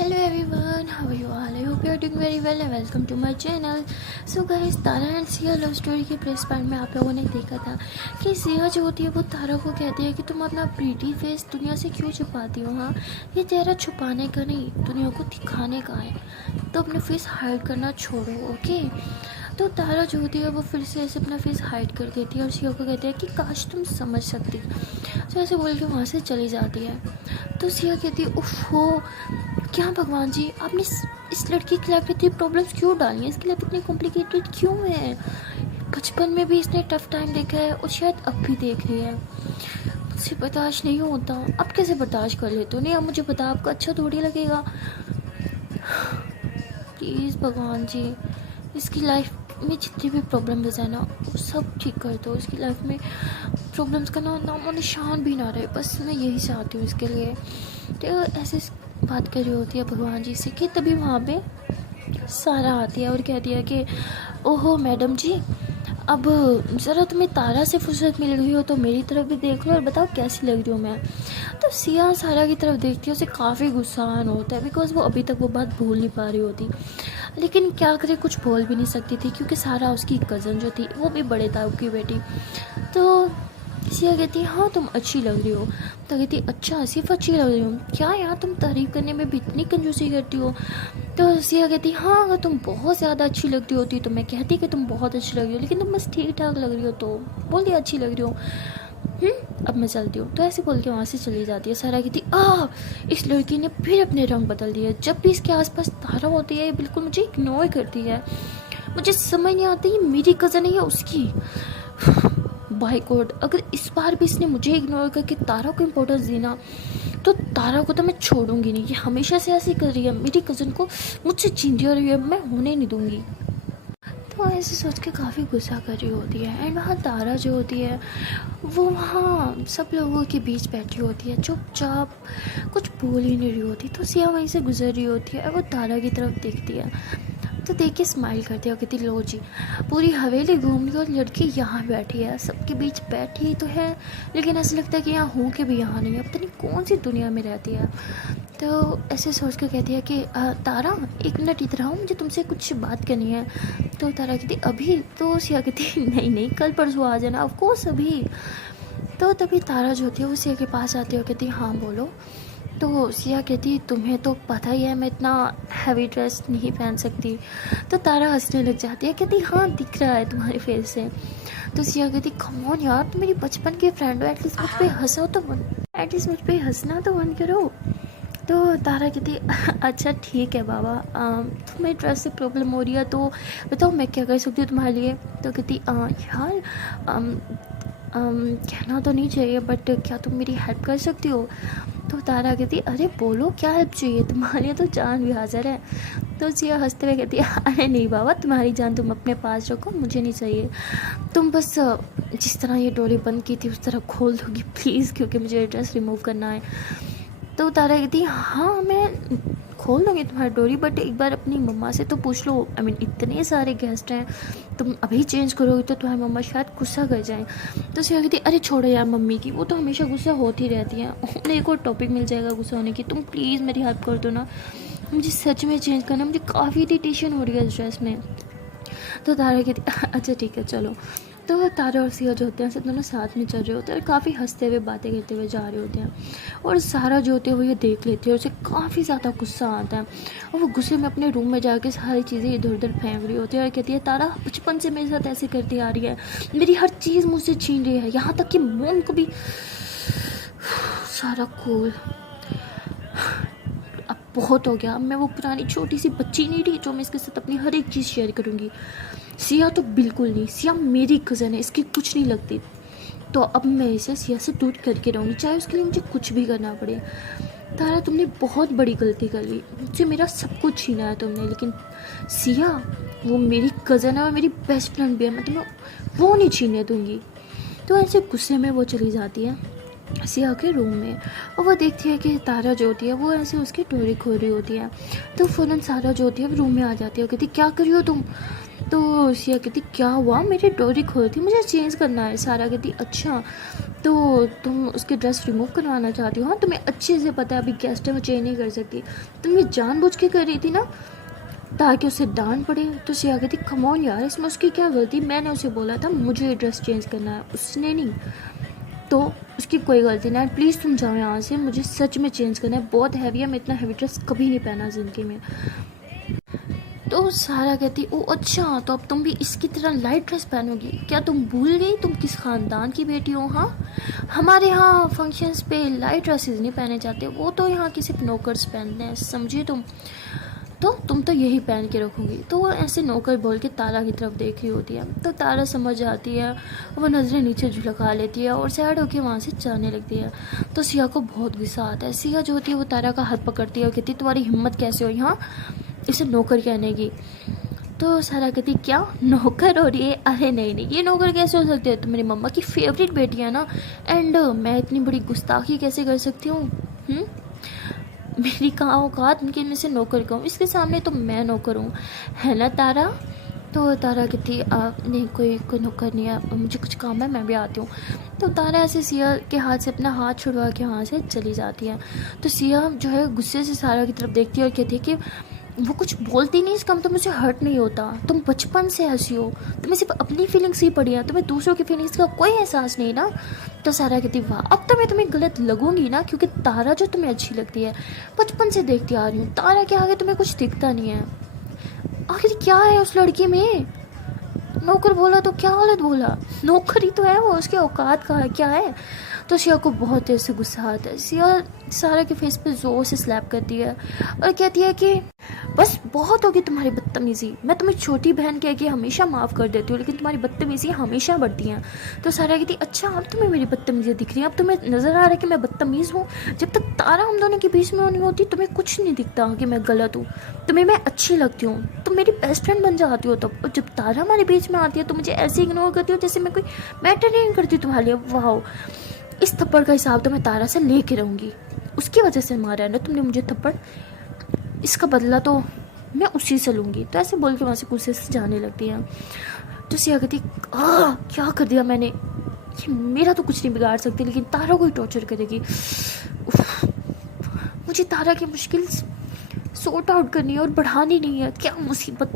Hello everyone, how are you all? I hope you are doing very well and welcome to my channel. So guys, Tara and Siya love story के press part में आप लोगों ने देखा था कि सिया जो होती है वो तारा को कहती है कि तुम अपना प्रीटी फेस दुनिया से क्यों छुपाती हो। हाँ, ये चेहरा छुपाने का नहीं, दुनिया को दिखाने का है, तो अपना फेस हाइड करना छोड़ो, ओके। तो तारा जो होती है वो फिर से ऐसे अपना फेस हाइड कर देती है और सिया को कहती है कि काश तुम समझ सकती। तो ऐसे बोल के वहाँ से चली जाती है। तो सिया कहती है उफ हो, क्या भगवान जी, आपने इस लड़की की लाइफ में इतनी प्रॉब्लम्स क्यों डाली हैं, इसकी लाइफ इतनी कॉम्प्लिकेटेड क्यों है। बचपन में भी इसने टफ टाइम देखा है और शायद अब भी देख रही है। मुझसे बर्दाश्त नहीं होता। अब कैसे बर्दाश्त कर लेते हो? नहीं, अब मुझे पता आपको अच्छा थोड़ी लगेगा। प्लीज़ भगवान जी, इसकी लाइफ में जितनी भी प्रॉब्लम्स है ना वो सब ठीक कर दो। इसकी लाइफ में प्रॉब्लम्स का नामो निशान भी ना रहे, बस मैं यही चाहती हूँ इसके लिए। तो ऐसे बात कर रही होती है भगवान जी से कि तभी वहाँ पे सारा आती है और कहती है कि ओहो मैडम जी, अब ज़रा तुम्हें तारा से फुर्सत मिल गई हो तो मेरी तरफ भी देख लो और बताओ कैसी लग रही हूँ मैं। तो सिया सारा की तरफ देखती है, उसे काफ़ी गुस्सा होता है बिकॉज वो अभी तक वो बात भूल नहीं पा रही होती, लेकिन क्या करे, कुछ बोल भी नहीं सकती थी क्योंकि सारा उसकी कज़न जो थी वो भी बड़े ताऊ की बेटी। तो सिया कहती है हाँ तुम अच्छी लग रही हो। तो कहती अच्छा सिर्फ अच्छी लग रही हो क्या यार, तुम तारीफ़ करने में भी इतनी कंजूसी करती हो। तो सिया कहती हाँ अगर तुम बहुत ज़्यादा अच्छी लग रही होती तो मैं कहती कि तुम बहुत अच्छी लग रही हो, लेकिन तुम बस ठीक ठाक लग रही हो तो बोल दिया अच्छी लग रही हो। अब मैं चलती हूँ। तो ऐसे बोल के वहाँ से चली जाती है। सारा कहती इस लड़की ने फिर अपने रंग बदल दिए। जब भी इसके आसपास तारा होती है बिल्कुल मुझे इग्नोर करती है। मुझे समझ नहीं आता ये मेरी कज़न है या उसकी। बाय गॉड, अगर इस बार भी इसने मुझे इग्नोर करके तारा को इम्पोर्टेंस देना तो तारा को तो मैं छोड़ूंगी नहीं। ये हमेशा से ऐसी कर रही है, मेरी कज़न को मुझसे छीन रही है, मैं होने नहीं दूंगी। तो ऐसे सोच के काफ़ी गुस्सा कर रही होती है। एंड वहाँ तारा जो होती है वो वहाँ सब लोगों के बीच बैठी होती है, चुपचाप कुछ बोल ही नहीं रही होती। तो सिया वहीं से गुजर रही होती है, वो तारा की तरफ देखती है तो देख के स्माइल करती है और कहती लो जी, पूरी हवेली घूम ली और लड़की यहाँ बैठी है, सबके बीच बैठी तो है लेकिन ऐसा लगता है कि यहाँ हूँ कि भी यहाँ नहीं है, पता नहीं कौन सी दुनिया में रहती है। तो ऐसे सोच कर कहती है कि तारा एक मिनट इधर आओ, मुझे तुमसे कुछ बात करनी है। तो तारा कहती अभी? तो सिया कहती नहीं नहीं कल परसों आ जाना, ऑफकोर्स अभी। तो तभी तारा जो होती है वो सिया के पास आती है और कहती हाँ बोलो। तो सिया कहती तुम्हें तो पता ही है मैं इतना हैवी ड्रेस नहीं पहन सकती। तो तारा हंसने लग जाती है, कहती हाँ दिख रहा है तुम्हारे फेस से। तो सिया कहती कम ऑन यार, तुम मेरी बचपन की फ्रेंड हो, एटलीस्ट मुझ पे हंसो तो, एटलीस्ट मुझ पे हंसना तो बंद करो। तो तारा कहती अच्छा ठीक है बाबा, तुम्हें ड्रेस से प्रॉब्लम हो रही है तो बताओ मैं क्या कर सकती हूँ तुम्हारे लिए। तो कहती यार कहना तो नहीं चाहिए बट क्या तुम मेरी हेल्प कर सकती हो। तो तारा कहती अरे बोलो क्या हेल्प चाहिए, तुम्हारे तो जान भी हाजिर है। तो सिया हंसते हुए कहती अरे नहीं बाबा, तुम्हारी जान तुम अपने पास रखो, मुझे नहीं चाहिए। तुम बस जिस तरह ये डोरी बंद की थी उस तरह खोल दोगी प्लीज़, क्योंकि मुझे ड्रेस रिमूव करना है। तो तारा कहती हाँ मैं खोल दूँगी तुम्हारी डोरी, बट एक बार अपनी मम्मा से तो पूछ लो। आई मीन इतने सारे गेस्ट हैं, तुम अभी चेंज करोगे तो तुम्हारी मम्मा शायद गुस्सा कर जाएं। तो सिया कहती अरे छोड़ो यार मम्मी की, वो तो हमेशा गुस्सा होती रहती हैं, उन्हें एक और टॉपिक मिल जाएगा गुस्सा होने की, तुम प्लीज़ मेरी हेल्प कर दो ना, मुझे सच में चेंज करना, मुझे काफ़ी इरिटेशन हो रही है इस ड्रेस में। तो तारा कहती अच्छा ठीक है चलो। तो तारा और सिया जो होते हैं सब दोनों साथ में चल रहे होते हैं और काफ़ी हंसते हुए बातें करते हुए जा रहे होते हैं। और सारा जो होते हैं वो ये देख लेती है और उसे काफ़ी ज़्यादा गुस्सा आता है और वो गुस्से में अपने रूम में जाके सारी चीज़ें इधर उधर फेंक रही होती है और कहती है तारा बचपन से मेरे साथ ऐसे करती आ रही है, मेरी हर चीज़ मुझसे छीन रही है, यहाँ तक कि मोम को भी। सारा कूल, अब बहुत हो गया, अब मैं वो पुरानी छोटी सी बच्ची नहीं रही जो मैं इसके साथ अपनी हर एक चीज़ शेयर करूँगी। सिया तो बिल्कुल नहीं, सिया मेरी कज़न है, इसकी कुछ नहीं लगती, तो अब मैं इसे सिया से दूर करके रहूँगी, चाहे उसके लिए मुझे कुछ भी करना पड़े। तारा तुमने बहुत बड़ी गलती कर ली, मुझसे मेरा सब कुछ छीना है तुमने, लेकिन सिया वो मेरी कज़न है और मेरी बेस्ट फ्रेंड भी है, मैं तुम्हें वो नहीं छीनने दूँगी। तो ऐसे गुस्से में वो चली जाती है सिया के रूम में, और वो देखती है कि तारा जो होती है वो ऐसे उसकी डोरी खो रही होती है। तो फ़ौरन सारा जो होती है वो रूम में आ जाती है, कहती क्या कर रही हो तुम। तो सिया कहती क्या हुआ, मेरी डोरी खो रही थी, मुझे चेंज करना है। सारा कहती अच्छा तो तुम उसकी ड्रेस रिमूव करवाना चाहती हो। हाँ तुम्हें अच्छे से पता है अभी गेस्ट है, वो चेंज नहीं कर सकती, तुम ये जानबूझ के कर रही थी ना ताकि उसे डांट पड़े। तो सिया कहती कम ऑन यार, इसमें उसकी क्या गलती, मैंने उसे बोला था मुझे ड्रेस चेंज करना है, उसने नहीं, तो उसकी कोई गलती नहीं है, प्लीज़ तुम जाओ यहाँ से, मुझे सच में चेंज करना है, बहुत हैवी है, मैं इतना हैवी ड्रेस कभी नहीं पहना ज़िंदगी में। तो सारा कहती ओ अच्छा, तो अब तुम भी इसकी तरह लाइट ड्रेस पहनोगी, क्या तुम भूल गई तुम किस ख़ानदान की बेटी हो। हाँ हमारे यहाँ फंक्शंस पे लाइट ड्रेसेस नहीं पहने जाते, वो तो यहाँ के सिर्फ नौकर्स पहनते हैं, समझी तुम, तो तुम तो यही पहन के रखोगी। तो वो ऐसे नौकर बोल के तारा की तरफ देख रही होती है। तो तारा समझ आती है, वो नज़रें नीचे झुलका लेती है और सैड होकर वहाँ से जाने लगती है। तो सिया को बहुत गुस्सा आता है। सिया जो होती है वो तारा का हाथ पकड़ती है और कहती तुम्हारी हिम्मत कैसे हो यहाँ इसे नौकर कहने की। तो सारा कहती क्या नौकर हो रही है, अरे नहीं नहीं ये नौकर कैसे हो सकते हैं, तो मेरी मम्मा की फेवरेट बेटी है ना, एंड मैं इतनी बड़ी गुस्ताखी कैसे कर सकती हूँ। मेरी कहाँ औकात उनके में से नौकर कहूँ, इसके सामने तो मैं नौकर हूँ, है ना तारा। तो तारा कहती नहीं कोई नौकर नहीं है, मुझे कुछ काम है, मैं भी आती हूँ। तो तारा ऐसे सिया के हाथ से अपना हाथ छुड़वा के वहाँ से चली जाती है। तो सिया जो है गुस्से से सारा की तरफ देखती है और कहती है कि वो कुछ बोलती नहीं, इसका मतलब मुझे हर्ट नहीं होता, तुम बचपन से ऐसी हो, तुम्हें सिर्फ अपनी फीलिंग्स ही पड़ी है, तुम्हें दूसरों की फीलिंग्स का कोई एहसास नहीं ना। तो सारा कहती वाह अब तो मैं तुम्हें गलत लगूंगी ना, क्योंकि तारा जो तुम्हें अच्छी लगती है बचपन से देखती आ रही हूँ, तारा के आगे तुम्हें कुछ दिखता नहीं है। आखिर क्या है उस लड़की में, नौकर बोला तो क्या गलत बोला, नौकरी तो है वो, उसके औकात का है क्या है। तो सिया को बहुत देर से गुस्सा आता है। सिया सारा के फेस पे जोर से स्लैप करती है और कहती है कि बस बहुत होगी तुम्हारी बदतमीज़ी, मैं तुम्हें छोटी बहन कह के हमेशा माफ़ कर देती हूँ लेकिन तुम्हारी बदतमीज़ी हमेशा बढ़ती हैं। तो सारा कहती अच्छा अब तुम्हें मेरी बदतमीज़ी दिख रही है, अब तुम्हें नज़र आ रहा है कि मैं बदतमीज़ हूँ, जब तक तारा हम दोनों के बीच में नहीं होती तुम्हें कुछ नहीं दिखता कि मैं गलत हूँ, तुम्हें मैं अच्छी लगती हूँ, तुम मेरी बेस्ट फ्रेंड बन जाती हो तब, और जब तारा हमारे बीच में आती है तो मुझे ऐसे इग्नोर करती हो जैसे मैं कोई मैटर नहीं करती तुम्हारे लिए। वाह, इस थप्पड़ का हिसाब तो मैं तारा से लेके रहूँगी, उसकी वजह से मारा है ना तुमने मुझे थप्पड़, इसका बदला तो मैं उसी से लूँगी। तो ऐसे बोल के वहाँ से गुस्से से जाने लगती है। तो सिया कहती क्या कर दिया मैंने, ये मेरा तो कुछ नहीं बिगाड़ सकती लेकिन तारा को ही टॉर्चर करेगी। मुझे तारा की मुश्किल सॉर्ट आउट करनी है और बढ़ानी नहीं है, क्या मुसीबत,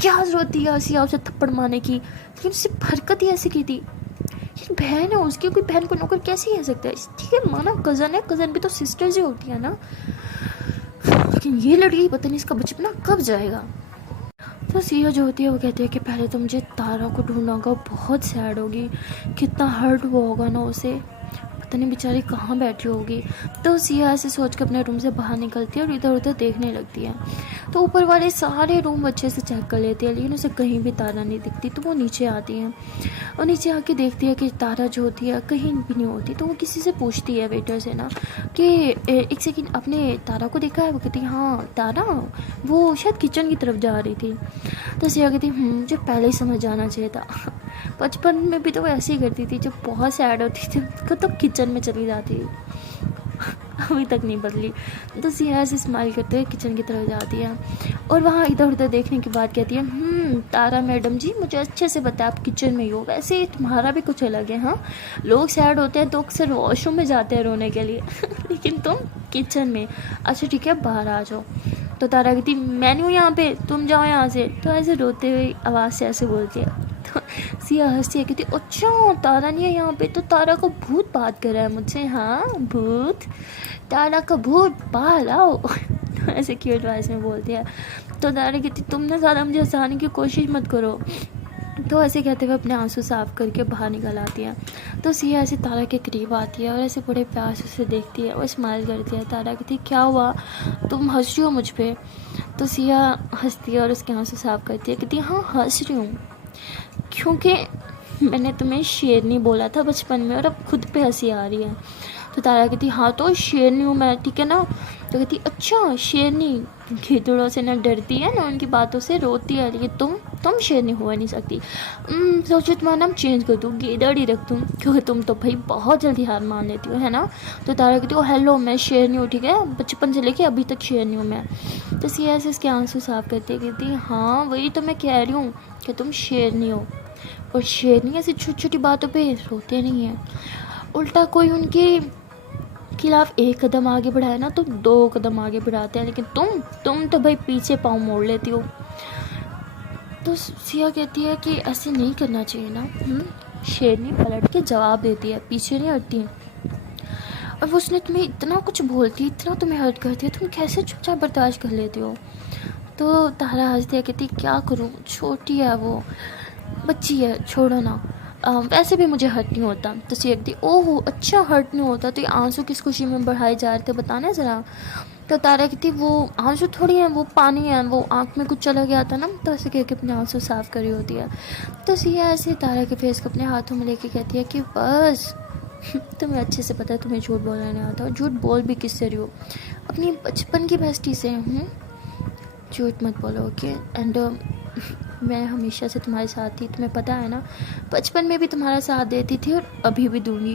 क्या जरूरत थी सिया उसे थप्पड़ मारने की, लेकिन उससे हरकत ही ऐसी की थी, ये बहन है उसकी, कोई बहन को नौकर कैसे कह सकता है। ठीक है माना कज़न है, कज़न भी तो सिस्टर्स ही होती है ना, लेकिन ये लड़की पता नहीं इसका बचपना कब जाएगा। तो सिया जो होती है वो कहती है कि पहले तो मुझे तारा को ढूंढना होगा, बहुत सैड होगी, कितना हर्ट हुआ होगा ना उसे, पता नहीं बेचारी कहाँ बैठी होगी। तो सिया ऐसे सोच कर अपने रूम से बाहर निकलती है और इधर उधर देखने लगती है। तो ऊपर वाले सारे रूम अच्छे से चेक कर लेती है लेकिन उसे कहीं भी तारा नहीं दिखती। तो वो नीचे आती है और नीचे आके देखती है कि तारा जो होती है कहीं भी नहीं होती। तो वो किसी से पूछती है वेटर से ना कि एक सेकंड आपने तारा को देखा है। वो कहती है हाँ तारा, वो शायद किचन की तरफ जा रही थी। तो सिया कहती मुझे पहले ही समझ आना चाहिए था, बचपन में भी तो वो ऐसे ही करती थी, जब बहुत सैड होती थी तो किचन में चली जाती थी, अभी तक नहीं बदली। तो सिया से स्माइल करते हुए किचन की तरफ जाती है और वहाँ इधर उधर देखने के बाद कहती है तारा मैडम जी मुझे अच्छे से बताया आप किचन में ही हो, वैसे तुम्हारा भी कुछ अलग है। हाँ लोग सैड होते हैं तो अक्सर वॉशरूम में जाते हैं रोने के लिए लेकिन तुम किचन में, अच्छा ठीक है बाहर आ जाओ। तो तारा कहती मैं नहीं हूँ यहाँ पे, तुम जाओ यहाँ से। तो ऐसे रोते हुए आवाज़ से ऐसे बोलती है। तो सिया हंसती है, कहती अच्छा तारा नहीं है यहाँ पे, तो तारा का भूत बात कर रहा है मुझसे। हाँ भूत, तारा का भूत बाहर आओ तो ऐसे क्यूट वॉइस में बोलती है। तो तारा कहती तुम ना ज़्यादा मुझे हंसाने की कोशिश मत करो। तो ऐसे कहते हुए अपने आंसू साफ करके बाहर निकल आती है। तो सिया ऐसे तारा के करीब आती है और ऐसे बड़े प्यार से उसे देखती है और स्माइल करती है। तारा कहती क्या हुआ तुम हंस रही हो मुझ पे। तो सिया हंसती है और उसके आंसू साफ करती है, कहती हाँ हंस रही हूँ क्योंकि मैंने तुम्हें शेरनी बोला था बचपन में और अब खुद पे हंसी आ रही है। तो तारा कहती हाँ तो शेरनी हूँ मैं, ठीक है ना, तो कहती अच्छा शेरनी गीदड़ों से ना डरती है ना उनकी बातों से रोती है, लेकिन तुम शेरनी हो नहीं सकती। सोचो तुम्हारा नाम चेंज कर दूँ, गीदड़ ही रख दूँ, क्योंकि तुम तो भाई बहुत जल्दी हार मान लेती हो, है ना। तो तारा कहती हो हेलो मैं शेरनी हूँ, ठीक है, बचपन से लेके अभी तक शेरनी हूँ मैं। तो सिया ऐसे इसके आंसू साफ करती है, कहती हाँ वही तो मैं कह रही हूँ कि तुम शेरनी हो। और शेरनी ऐसी छोटी छोटी बातों पे रोते नहीं हैं, उल्टा कोई उनके खिलाफ एक कदम आगे बढ़ाए ना तो 2 कदम आगे बढ़ाते हैं, लेकिन तुम तो भाई पीछे पाँव मोड़ लेती हो। तो सिया कहती है कि ऐसे नहीं करना चाहिए ना। शेरनी पलट के जवाब देती है, पीछे नहीं हटती है। और वो उसने तुम्हें इतना कुछ बोलती है, इतना तुम्हें हर्ट करती है, तुम कैसे चुपचाप बर्दाश्त कर लेते हो। तो तारा हंसती है, कहती क्या करूँ, छोटी है वो, बच्ची है, छोड़ो ना। वैसे भी मुझे हर्ट नहीं होता। तो सी कहती ओह अच्छा हर्ट नहीं होता, तो ये आंसू किस खुशी में बढ़ाए जा रहे थे बताना ज़रा। तो तारा कहती वो आंसू थोड़ी हैं, वो पानी है, वो आँख में कुछ चला गया था ना, तो ऐसे कह के अपने आंसू साफ़ करी होती है। तो सिया ऐसे तारा के फेस को अपने हाथों में लेके कहती है कि बस तुम्हें अच्छे से पता है तुम्हें झूठ बोलना नहीं आता, और झूठ बोल भी किससे रही हो, अपनी बचपन की बेस्टी से। झूठ मत बोलो ओके। एंड मैं हमेशा से तुम्हारे साथ थी, तुम्हें पता है ना, बचपन में भी तुम्हारा साथ देती थी और अभी भी दूंगी।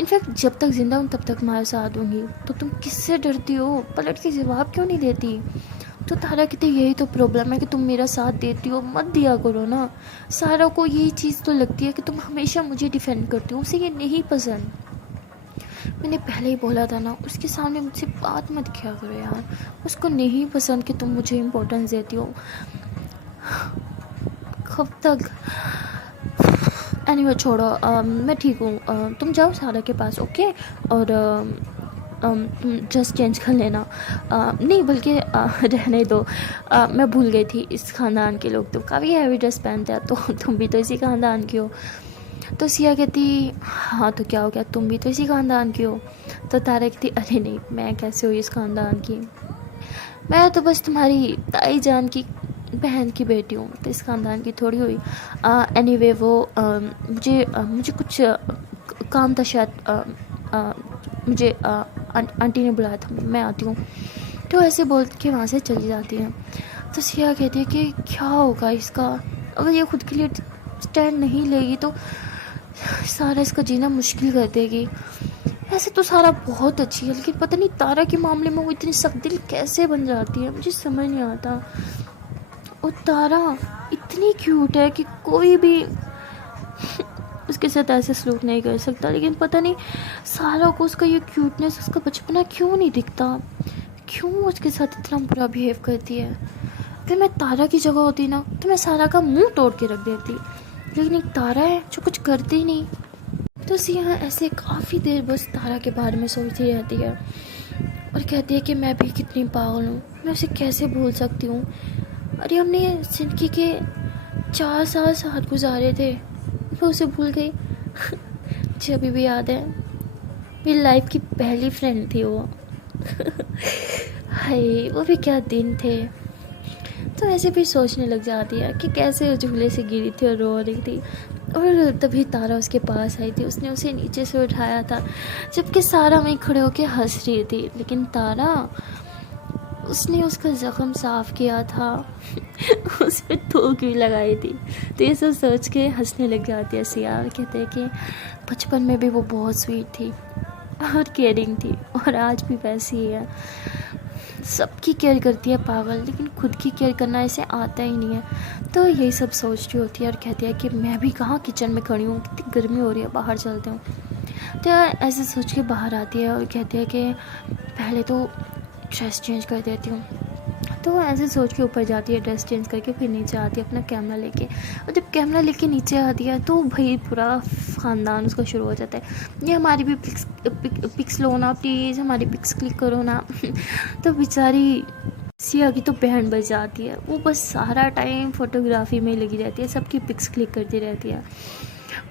इनफैक्ट जब तक जिंदा हूँ तब तक तुम्हारा साथ दूंगी। तो तुम किससे डरती हो, पलट के जवाब क्यों नहीं देती। तो तारा कहते यही तो प्रॉब्लम है कि तुम मेरा साथ देती हो, मत दिया करो ना। सारा को यही चीज़ तो लगती है कि तुम हमेशा मुझे डिफेंड करती हो, उसे ये नहीं पसंद। मैंने पहले ही बोला था ना, उसके सामने मुझसे बात मत किया करो यार, उसको नहीं पसंद कि तुम मुझे इम्पोर्टेंस देती हो। कब तक। एनीवे छोड़ो, मैं ठीक हूँ, तुम जाओ सारा के पास ओके। और तुम ड्रेस चेंज कर लेना। नहीं बल्कि रहने दो, मैं भूल गई थी इस ख़ानदान के लोग तो काफ़ी हैवी ड्रेस पहनते हैं, तो तुम भी तो इसी ख़ानदान की हो। तो सिया कहती हाँ तो क्या हो गया, तुम भी तो इसी ख़ानदान की हो। तो तारा कहती अरे नहीं मैं कैसे हुई इस ख़ानदान की, मैं तो बस तुम्हारी ताई जान की बहन की बेटी हूँ, तो इस ख़ानदान की थोड़ी हुई। एनीवे वो मुझे कुछ काम था शायद, मुझे आंटी ने बुलाया था, मैं आती हूँ। तो ऐसे बोल के वहाँ से चली जाती है। तो सिया कहती है कि क्या होगा इसका, अगर ये खुद के लिए स्टैंड नहीं लेगी तो सारा इसका जीना मुश्किल कर देगी। ऐसे तो सारा बहुत अच्छी है, लेकिन पता नहीं तारा के मामले में वो इतनी सख्त दिल कैसे बन जाती है, मुझे समझ नहीं आता। और तारा इतनी क्यूट है कि कोई भी उसके साथ ऐसे सलूक नहीं कर सकता, लेकिन पता नहीं सारा को उसका ये क्यूटनेस, उसका बचपना क्यों नहीं दिखता, क्यों उसके साथ इतना बुरा बिहेव करती है। अगर मैं तारा की जगह होती ना तो मैं सारा का मुंह तोड़ के रख देती, लेकिन एक तारा है जो कुछ करती ही नहीं। तो सिया ऐसे काफ़ी देर बस तारा के बारे में सोचती रहती है और कहती है कि मैं भी कितनी पागल हूँ, मैं उसे कैसे भूल सकती हूँ। अरे हमने ज़िंदगी के 4 साल साथ गुजारे थे, मैं उसे भूल गई। मुझे अभी भी याद है, मेरी लाइफ की पहली फ्रेंड थी वो। हाय वो भी क्या दिन थे। तो ऐसे भी सोचने लग जाती है कि कैसे वो झूले से गिरी थी और रो रही थी, और तभी तारा उसके पास आई थी, उसने उसे नीचे से उठाया था, जबकि सारा वहीं खड़े होकर हंस रही थी, लेकिन तारा उसने उसका ज़ख्म साफ़ किया था। उस पर थूक भी लगाई थी। तो ये सब सोच के हंसने लग जाती है सिया, कहते हैं कि बचपन में भी वो बहुत स्वीट थी और केयरिंग थी, और आज भी वैसी ही है, सबकी केयर करती है पागल, लेकिन खुद की केयर करना इसे आता ही नहीं है। तो यही सब सोच रही होती है और कहती है कि मैं भी कहाँ किचन में खड़ी हूँ, कितनी गर्मी हो रही है, बाहर चलते हूँ। तो ऐसे सोच के बाहर आती है और कहती है कि पहले तो ड्रेस चेंज कर देती हूँ। तो ऐसे सोच के ऊपर जाती है, ड्रेस चेंज करके फिर नीचे आती है अपना कैमरा लेके, और जब कैमरा लेके नीचे आती है तो भाई पूरा ख़ानदान उसका शुरू हो जाता है, ये हमारी भी पिक्स लो ना प्लीज़, हमारी पिक्स क्लिक करो ना। तो बेचारी सिया की तो बहन बच जाती है, वो बस सारा टाइम फ़ोटोग्राफी में लगी रहती है, सबकी पिक्स क्लिक करती रहती है,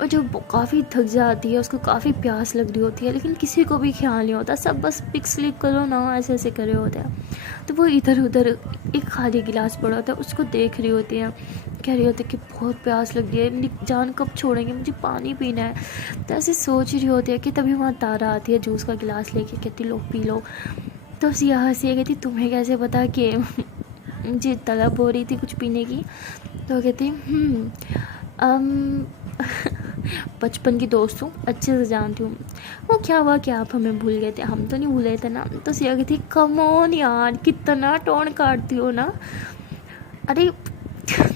और जो काफ़ी थक जाती है, उसको काफ़ी प्यास लग रही होती है, लेकिन किसी को भी ख्याल नहीं होता, सब बस पिक्स क्लिक करो ना ऐसे ऐसे कर रहे होते हैं। तो वो इधर उधर एक खाली गिलास पड़ा होता है, उसको देख रही होती है, कह रही होती है कि बहुत प्यास लग रही है, मेरी जान कब छोड़ेंगे, मुझे पानी पीना है। तो ऐसे सोच रही होती है कि तभी वहाँ तारा आती है, जूस का गिलास लेके, कहती लो पी लो। तो सिया हंसी कहती तुम्हें कैसे पता कि मुझे तलब हो रही थी कुछ पीने की। तो कहती अम, बचपन की दोस्त हूँ, अच्छे से जानती हूँ। वो क्या हुआ कि आप हमें भूल गए थे? हम तो नहीं भूले थे ना। तो सिया कहती कम ऑन यार, कितना टोन काटती हो ना। अरे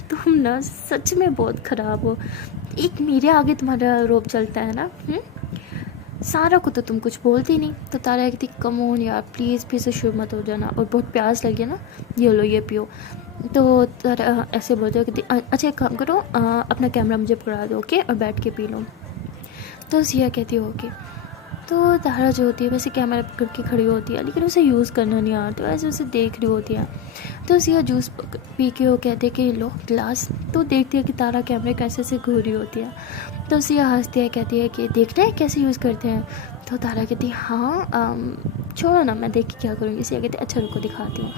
तुम ना सच में बहुत ख़राब हो। एक मेरे आगे तुम्हारा रोब चलता है ना। सारा को तो तुम कुछ बोलती नहीं। तो तारा कहती कम ऑन यार, प्लीज़ फिर से शुरू मत हो जाना, और बहुत प्यास लगी है ना, ये लो ये पियो। तो तारा ऐसे बोलते हो कहती अच्छा एक काम करो, अपना कैमरा मुझे पकड़ा दो, ओके, और बैठ के पी लो। तो सिया कहती है ओके। तो तारा जो होती है वैसे कैमरा पकड़ के खड़ी होती है, लेकिन उसे यूज़ करना नहीं आता, वैसे उसे देख रही होती है। तो सिया जूस पी के वो कहते हैं कि लो ग्लास। तो देखती है कि तारा कैमरे कैसे से घूर रही होती है। तो सिया हंसती है, कहती है कि देखना है कैसे यूज़ करते हैं। तो तारा कहती है हाँ छोड़ो ना, मैं देख के क्या करूँगी। सिया कहती है अच्छा रुको दिखाती हूँ।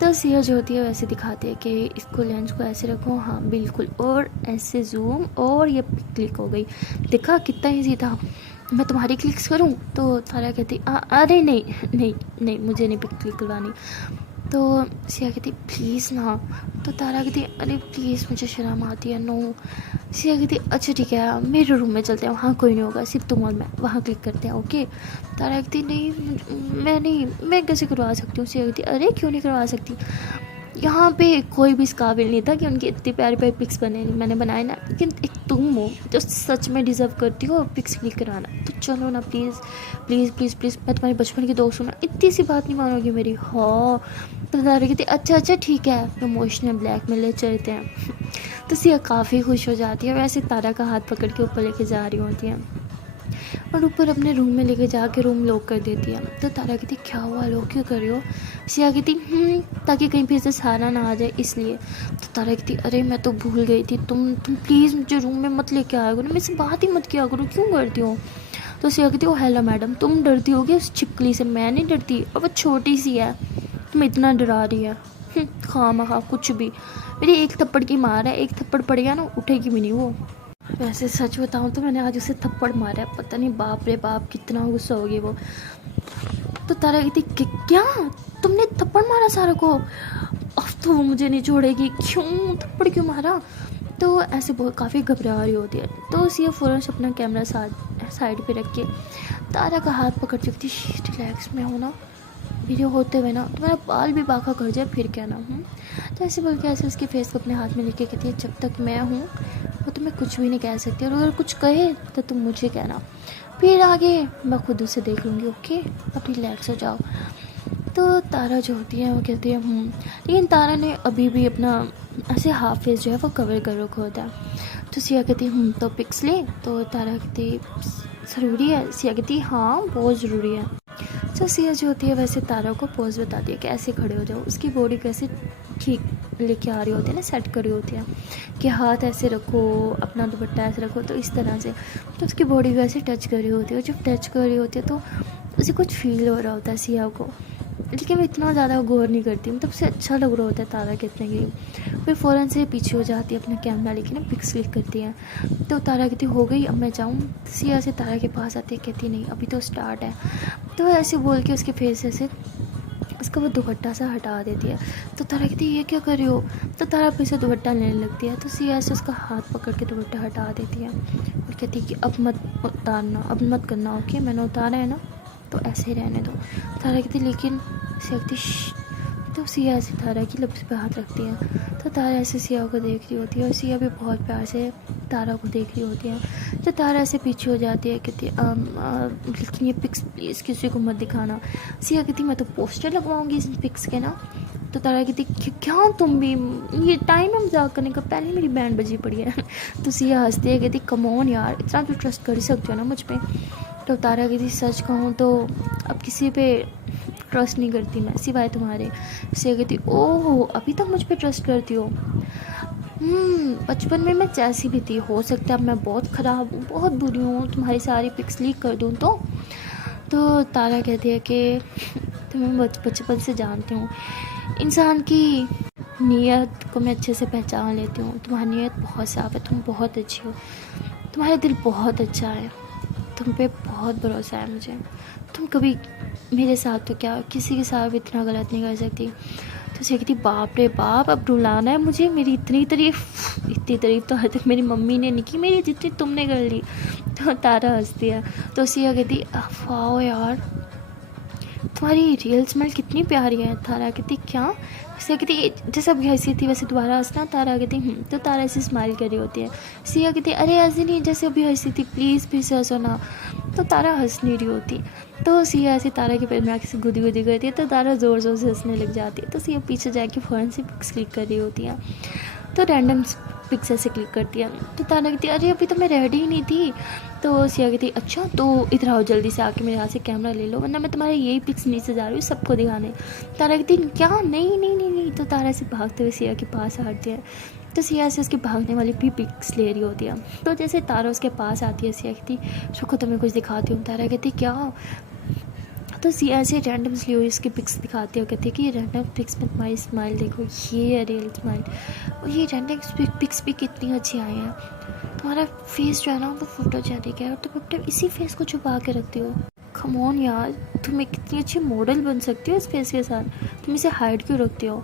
तो सिया जो होती है वैसे दिखाती है कि इसको लेंस को ऐसे रखो, हाँ बिल्कुल, और ऐसे जूम, और ये क्लिक हो गई। देखा कितना ईजी था। मैं तुम्हारी क्लिक्स करूं? तो तारा कहती अरे नहीं नहीं नहीं, मुझे नहीं पिक क्लिक करवानी। तो सिया कहती प्लीज़ ना। तो तारा कहती अरे प्लीज़ मुझे शर्म आती है, नो। सिया कहती अच्छा ठीक है मेरे रूम में चलते हैं, वहाँ कोई नहीं होगा, सिर्फ तुम और मैं, वहाँ क्लिक करते हैं, ओके। तारा कहती नहीं मैं नहीं, मैं कैसे करवा सकती हूँ? सिया कहती अरे क्यों नहीं करवा सकती, यहाँ पे कोई भी इस काबिल नहीं था कि उनके इतने प्यारे प्यारे पिक्स बने, मैंने बनाए ना, लेकिन एक तुम हो जो सच में डिज़र्व करती हो पिक्स क्लिक कराना। तो चलो ना प्लीज़ प्लीज़ प्लीज़ प्लीज़, मैं तुम्हारी बचपन की दोस्त हूँ ना, इतनी सी बात नहीं मानोगी मेरी? हाँ। तो तारा कहती अच्छा अच्छा ठीक है, इमोशनल ब्लैकमेल चलते हैं। तो सिया काफ़ी खुश हो जाती है, वैसे तारा का हाथ पकड़ के ऊपर लेके जा रही होती है, और ऊपर अपने रूम में लेके जाके रूम लॉक कर देती है। तो तारा कहती क्या हुआ, लॉक क्यों कर रही हो? सिया कहती ताकि कहीं फिर से सहारा ना आ जाए इसलिए। तो तारा कहती अरे मैं तो भूल गई थी, तुम प्लीज़ मुझे रूम में मत लेके आया करो, मेरे से बात ही मत किया करो, क्यों करती हो? तो सिया कहती हेलो मैडम, तुम डरती होगी उस छिपकली से, मैं नहीं डरती, और वो छोटी सी है, तुम इतना डरा रही है। खामखा कुछ भी, मेरी एक थप्पड़ की मार है, एक थप्पड़ पड़ गया ना उठेगी भी नहीं वो। वैसे सच बताऊँ तो मैंने आज उसे थप्पड़ मारा है, पता नहीं बाप रे बाप कितना गुस्सा होगी वो। तो तारा कहती क्या तुमने थप्पड़ मारा सारा को? अब तो वो मुझे नहीं छोड़ेगी, क्यों थप्पड़ क्यों मारा? तो ऐसे बहुत काफ़ी घबरा रही होती है। तो सिया फ़ौरन से अपना कैमरा साइड पे रख के तारा का हाथ पकड़ चुकी थी, रिलैक्स में हो ना, वीडियो होते हुए ना तुम्हारा बाल भी बाका कर जाए फिर क्या ना। तो ऐसे बोल के ऐसे उसके फेस को अपने हाथ में लेके कहती है जब तक मैं हूँ वो तुम्हें कुछ भी नहीं कह सकती, और अगर कुछ कहे तो तुम मुझे कहना, फिर आगे मैं खुद उसे देख लूँगी, ओके, अब रिलैक्स हो जाओ। तो तारा जो होती है वो कहती है लेकिन तारा ने अभी भी अपना ऐसे हाफ फेस जो है वो कवर कर रखा होता है। तो सिया कहती तो पिक्स ले। तो तारा कहती ज़रूरी है? सिया कहती हाँ बहुत ज़रूरी है। तो सिया जो होती है वैसे तारा को पोज बताती है कि ऐसे खड़े हो जाओ, उसकी बॉडी कैसे ठीक लेके आ रही होती है ना, सेट कर रही होती है कि हाथ ऐसे रखो, अपना दुपट्टा ऐसे रखो, तो इस तरह से। तो उसकी बॉडी वैसे टच कर रही होती है, जब टच कर रही होती है तो उसे कुछ फील हो रहा होता है सिया को, लेकिन वो इतना ज़्यादा गौर नहीं करती, मतलब उसे अच्छा लग रहा होता है तारा कितने की। फिर फ़ौरन से पीछे हो जाती है, अपना कैमरा लेके ना पिक्स क्लिक करती है। तो तारा कहती हो गई अब मैं जाऊँ? सिया से तारा के पास आती है, कहती नहीं अभी तो स्टार्ट है। तो ऐसे बोल के उसके फेस से उसका वो दुपट्टा सा हटा देती है। तो तारा कहती है ये क्या कर रही हो? तो तारा फिर से दुपट्टा लेने लगती है। तो सिया ऐसे उसका हाथ पकड़ के दुपट्टा हटा देती है और कहती है कि अब मत उतारना, अब मत करना, ओके, मैंने उतारा है ना तो ऐसे ही रहने दो। तारा कहती लेकिन सिया कहती तो सिया ऐसे तारा की लिप्स पे हाथ रखती है। तो तारा ऐसे सिया को देख रही होती है और सिया भी बहुत प्यार से तारा को देख रही होती है। तो तारा ऐसे पीछे हो जाती है, कहती लेकिन ये पिक्स प्लीज़ किसी को मत दिखाना। सिया कहती मैं तो पोस्टर लगवाऊंगी इस पिक्स के ना। तो तारा कहती क्या तुम भी, ये टाइम है मजाक करने का, पहले मेरी बैंड बजी पड़ी है। तो सिया हंसती है, कहती कम ऑन यार, इतना तो ट्रस्ट कर ही सकते हो ना मुझ पर। तो तारा कहती सच कहूँ तो अब किसी पे ट्रस्ट नहीं करती मैं सिवाय तुम्हारे। सिया कहती ओह अभी तक मुझ पे ट्रस्ट करती हो? बचपन में मैं जैसी भी थी, हो सकता है मैं बहुत ख़राब हूँ, बहुत बुरी हूँ, तुम्हारी सारी पिक्स लीक कर दूँ तो तारा कहती है कि तुम्हें बचपन से जानती हूँ, इंसान की नीयत को मैं अच्छे से पहचान लेती हूँ, तुम्हारी नीयत बहुत साफ़ है, तुम बहुत अच्छी हो, तुम्हारा दिल बहुत अच्छा है, तुम पे बहुत भरोसा है मुझे, तुम कभी मेरे साथ तो क्या, किसी के साथ भी इतना गलत नहीं कर सकती। तो उसे कहती बाप रे बाप, अब रुलाना है मुझे, मेरी इतनी तारीफ़ तो आज तक मेरी मम्मी ने नहीं की मेरी जितनी तुमने कर ली। तो तारा हंसती है। तो सिया कहती वाह यार, तुम्हारी रियल स्माइल कितनी प्यारी है। तारा कहती क्या? सिया कहती जैसे अभी हंसी थी वैसे दोबारा हंसना। तारा कहती तो तारा ऐसे स्माइल कर रही होती है। सिया कहती अरे ऐसे नहीं, जैसे अभी हंसी थी, प्लीज़ फिर से हंसो ना। तो तारा हंस नहीं रही होती। तो सिया ऐसे तारा के पैर में आके से गुदी गुदी करती है। तो तारा ज़ोर ज़ोर से हंसने लग जाती है। तो सिया पीछे जाके फ़ौरन से पिक्स क्लिक कर रही होती है। तो रैंडम पिक्स ऐसे क्लिक करती है। तो तारा कहती अरे अभी तो मैं रेडी ही नहीं थी। तो सिया कहती अच्छा तो इधर आओ, जल्दी से आके मेरे हाथ से कैमरा ले लो, वरना मैं तुम्हारे यही पिक्स नीचे जा रही हूँ सबको दिखाने। तारा कहती क्या? नहीं नहीं नहीं नहीं। तो तारा से भागते हुए सिया के पास आती है। तो सिया से उसके भागने वाली भी पिक्स ले रही होती है। तो जैसे तारा उसके पास आती है, सिया कहती रुको तुम्हें कुछ दिखाती हूँ। तारा कहती क्या? तो सिया ऐसे रैंडमली इसकी पिक्स दिखाती है, कहती है कि ये रैंडम पिक्स में तुम्हारी स्माइल देखो, ये है रियल स्माइल, और ये रैंडम पिक्स भी कितनी अच्छी आई हैं। तुम्हारा फेस जो है ना वो फोटोजेनिक है, और तुम अपने इसी फेस को छुपा के रखती हो। कम ऑन यार, तुम एक कितनी अच्छी मॉडल बन सकती हो इस फेस के साथ, तुम इसे हाइड क्यों रखती हो?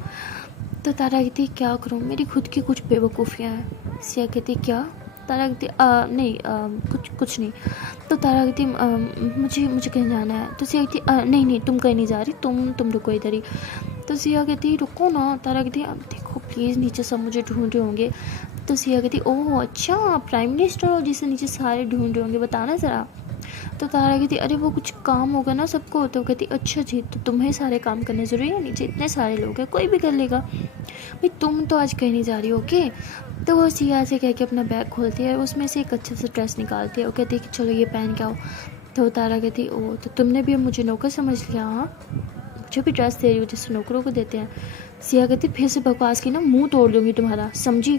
तो तारा कहती क्या करूँ, मेरी खुद की कुछ बेवकूफ़ियाँ हैं। सिया कहती क्या? तारा कहती नहीं कुछ नहीं। तो तारा कहती मुझे कहीं जाना है। तो सिया कहती नहीं नहीं तुम कहीं नहीं जा रही, तुम रुको इधर ही। तो सिया कहती रुको ना। तारा कहती देखो प्लीज़, नीचे सब मुझे ढूंढ रहे होंगे। तो सिया कहती ओह अच्छा, प्राइम मिनिस्टर हो जिसे नीचे सारे ढूंढ रहे होंगे, बताना ज़रा। तो तारा कहती अरे वो कुछ काम होगा ना सबको। तो कहती अच्छा जी, तो तुम्हें सारे काम करने ज़रूरी है? नीचे इतने सारे लोग हैं, कोई भी कर लेगा भाई, तुम तो आज कहीं नहीं जा रही हो ओके। तो वो सिया से कह के अपना बैग खोलती है, उसमें से एक अच्छा सा ड्रेस निकालती है, वो कहती है कि चलो ये पहन के आओ। तो तारा कहती ओ तो तुमने भी अब मुझे नौकर समझ लिया? हाँ, मुझे भी ड्रेस दे रही हो जैसे नौकरों को देते हैं। सिया कहती फिर से बकवास की ना मुंह तोड़ दूँगी तुम्हारा, समझी?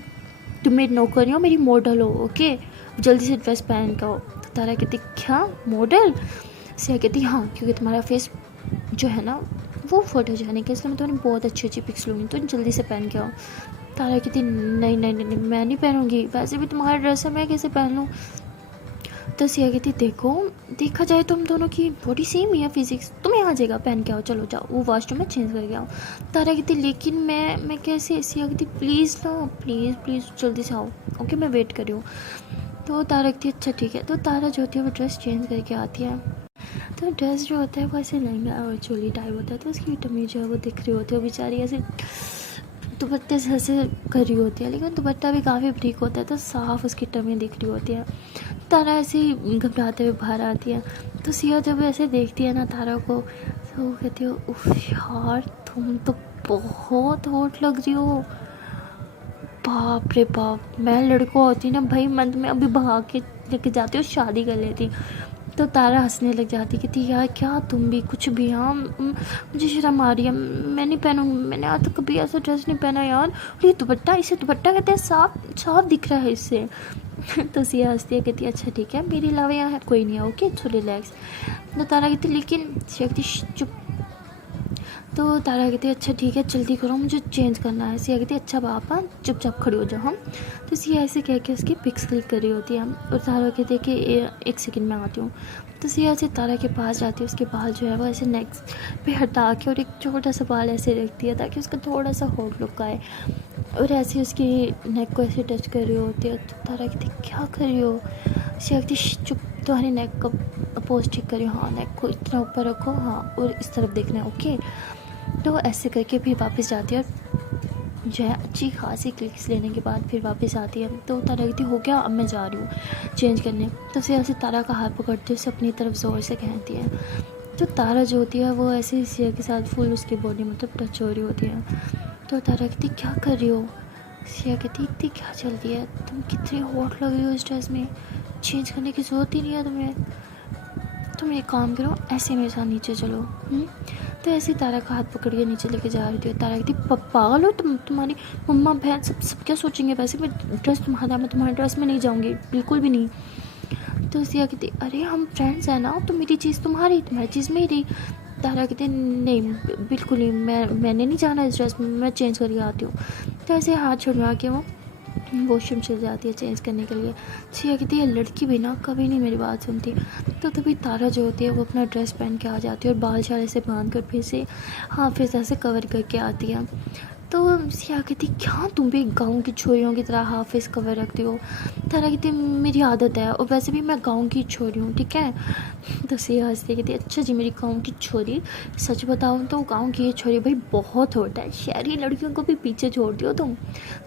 तुम मेरी नौकर नहीं हो, मेरी मॉडल हो ओके, जल्दी से ड्रेस पहन के आओ। तो तारा कहती क्या मॉडल? सिया कहती हाँ, क्योंकि तुम्हारा फेस जो है ना वो फोटोजेनिक है, इसलिए मैं तुम्हें बहुत अच्छी पिक्स लूँगी, तो जल्दी से पहन के आओ। तारा कहती नहीं नहीं नहीं मैं नहीं पहनूंगी, वैसे भी तुम्हारा ड्रेस है, मैं कैसे पहन लूँ? तो सिया कहती देखो देखा जाए तो हम दोनों की बॉडी सेम ही है फिजिक्स, तुम्हें आ जाएगा, पहन के आओ, चलो जाओ वो वॉशरूम में चेंज करके आओ। तारा कहती लेकिन मैं कैसे? सिया कहती प्लीज़ ना, प्लीज़ जल्दी से आओ ओके, मैं वेट कर रही हूँ। तो तारा कहती अच्छा ठीक है। तो तारा जो होती है वो ड्रेस चेंज करके आती है। तो ड्रेस जो होता है वो ऐसे लहंगा और चोली टाइप होता है, तो उसकी टमी जो है वो दिख रही होती है, वो बेचारी ऐसे दुपट्टे से ऐसे कर रही होती है, लेकिन दुपट्टा भी काफ़ी ब्रीक होता है, तो साफ उसकी टमी दिख रही होती है। तारा ऐसे ही घबराते हुए बाहर आती है। तो सिया जब ऐसे देखती है ना तारा को, तो वो कहती है उफ यार तुम तो बहुत हॉट लग रही हो, बाप रे बाप, मैं लड़कों होती ना भाई, मैं तुम्हें अभी भाग के लेके जाती हूँ, शादी कर लेती। तो तारा हंसने लग जाती, कहती यार क्या तुम भी कुछ भी, हाँ मुझे शर्म आ रही है, मैं नहीं पहनूँगी, मैंने आज तक कभी ऐसा ड्रेस नहीं पहना यार, और ये दुपट्टा, इसे दुपट्टा कहते हैं, साफ दिख रहा है इससे। तो सिया हंसती है, कहती है अच्छा ठीक है, मेरे अलावा यहाँ है कोई नहीं है ओके, सो रिलैक्स। तो तारा कहती लेकिन, सिया कहती चुप। तो तारा कहती है अच्छा ठीक है जल्दी करो, मुझे चेंज करना है। सिया कहती है अच्छा पापा चुपचाप खड़ी हो जाओ हम। तो सिया ऐसे कह के उसकी पिक्स क्लिक कर रही होती है, और तारा कहती है कि एक सेकंड में आती हूँ। तो सिया से तारा के पास जाती है, उसके बाल जो है वो ऐसे नेक पे हटा के और एक छोटा सा बाल ऐसे रखती है ताकि उसका थोड़ा सा हॉट लुक आए, और ऐसे उसकी नेक को ऐसे टच कर रही होती है। तो तारा कहती क्या कर रही हो? सिया कहती चुप, तुम्हारी नेक का पोज ठीक करियो, हाँ नेक को इतना ऊपर रखो, हाँ और इस तरफ देखना है ओके। तो ऐसे करके फिर वापस जाती है, और जो है अच्छी खासी क्लिक्स लेने के बाद फिर वापस आती है। तो तारा कहती हो गया अब मैं जा रही हूँ चेंज करने। तो सिया से तारा का हाथ पकड़ते उसे अपनी तरफ ज़ोर से कहती है। तो तारा जो होती है वो ऐसे सिया के साथ फुल उसकी बॉडी मतलब टच हो रही होती है। तो तारा कहती क्या कर रही हो? सिया कहती इतनी क्या चल रही है, तुम कितनी हॉट लग रही हो इस ड्रेस में, चेंज करने की ज़रूरत ही नहीं है तुम्हें, तुम एक काम करो ऐसे मेरे साथ नीचे चलो। तो ऐसे तारा का हाथ पकड़ के नीचे लेके जा रही थी। तारा कहती पागल हो तुम, तुम्हारी मम्मा बहन सब क्या सोचेंगे, वैसे मैं ड्रेस तुम्हारा, मैं तुम्हारे ड्रेस में नहीं जाऊँगी बिल्कुल भी नहीं। तो सिया कहती अरे हम फ्रेंड्स हैं ना, तो मेरी चीज़ तुम्हारी चीज़ मेरी। तारा कहती नहीं बिल्कुल नहीं, मैंने नहीं जाना इस ड्रेस में, मैं चेंज करके आती हूँ। तो ऐसे हाथ छुड़वा के वो वॉशरूम चल जाती है चेंज करने के लिए। सिया कहती है लड़की भी ना कभी नहीं मेरी बात सुनती। तो तभी तारा जो होती है वो अपना ड्रेस पहन के आ जाती है और बाल शाल ऐसे बांध कर फिर से हाफिज ऐसे कवर करके आती है। तो सिया कहती क्या तुम भी गाँव की छोरियों की तरह हाफिज कवर रखती हो। तारा कहती मेरी आदत है और वैसे भी मैं गाँव की छोरी हूँ, ठीक है। तो सिया हंसती कहती अच्छा जी मेरी गाँव की छोरी, सच बताऊँ तो गाँव की ये छोरी भाई बहुत होता है, शहरी लड़कियों को भी पीछे छोड़ दियो तुम।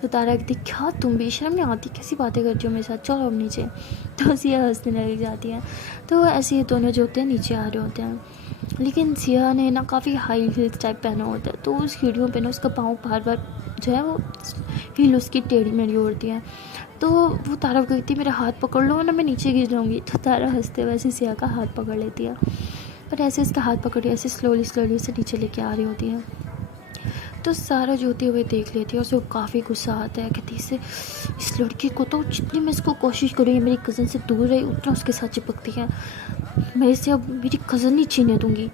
तो तारा कहती क्या तुम भी शर्म नहीं आती, कैसी बातें करती हो मेरे साथ, चलो अब नीचे। तो सिया हंसने लग जाती है। तो ऐसे ये दोनों जो होते हैं नीचे आ रहे होते हैं, लेकिन सिया ने ना काफ़ी हाई हील्स टाइप पहना होता है। तो उस सीढ़ियों पे ना उसका पाँव बार बार जो है वो हील उसकी टेढ़ी मेढ़ी होती है। तो वो तारा को कहती है मेरा हाथ पकड़ लो ना मैं नीचे गिर जाऊँगी। तो तारा हंसते हुए ऐसे सिया का हाथ पकड़ लेती है, पर ऐसे उसका हाथ पकड़ के ऐसे स्लोली स्लोली उसे नीचे लेके आ रही होती है। तो सारा जो होती है वह देख लेती है और उसे काफ़ी गुस्सा आता है। कहती है इस लड़की को तो जितनी मैं इसको कोशिश करूँगी मेरी कज़न से दूर रही उतना उसके साथ चिपकती है। मैं इसे अब मेरी कज़न ही छीने दूँगी,